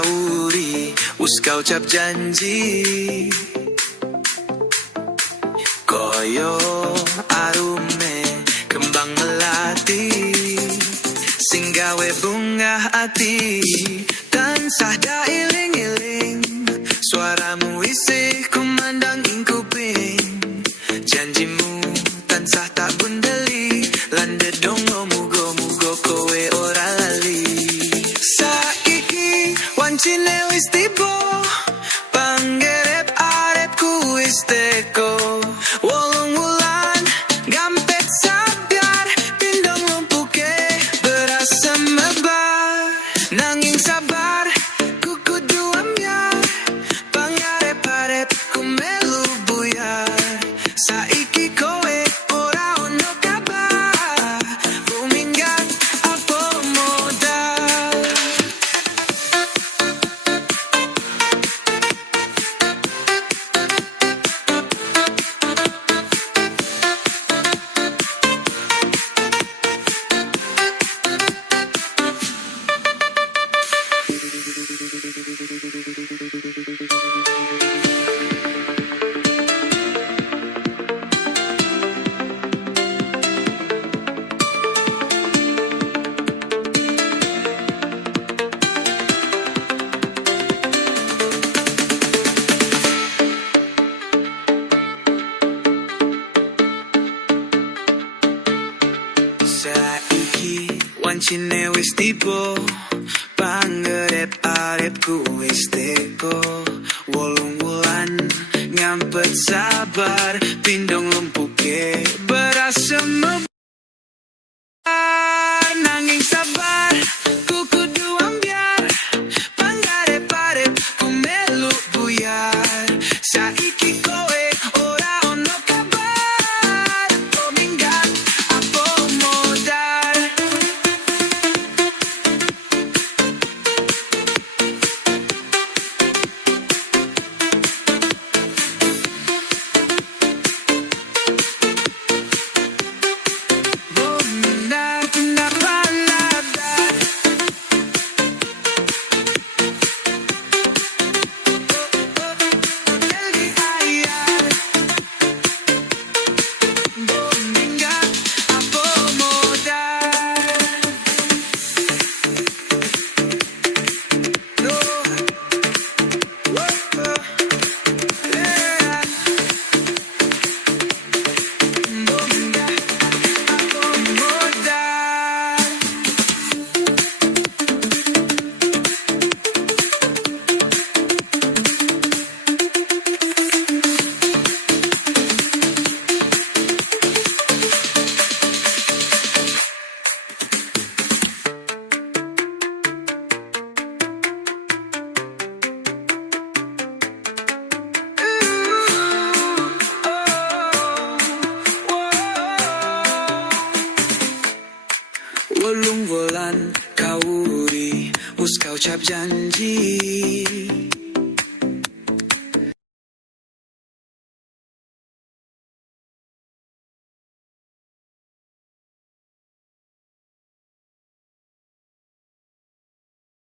kauri, us kau cap janji. Koyo arume kembang melati, sing gawe bunga hati. Tansah da iling-iling, suaramu isih kumandang ing kuping. Janjimu tansah tak bundeli, lande dongo mugo-mugo kowe ora lali. Saiki wancine wis tiba, panggerep-arepku wis teko. Wolong wulan gampet sabar, pindong lumpuke berasa mebar. Nanging sabar ku kudu ambyar, pangarep-arepku melu buyar. Saiki kowe ora ono kabar, minggat apa modal. Saiki wancine wis tiba, pangerep-arepku wis teko. Wolong wulan ngampet sabar, pindong lumpuke berasa mebar. Nanging sabar ku kudu ambyar, pangarep-arepku melu buyar. Saiki kowe ora ono kabar, minggat apa modal. Wolong wulan kauri, us kau cap janji.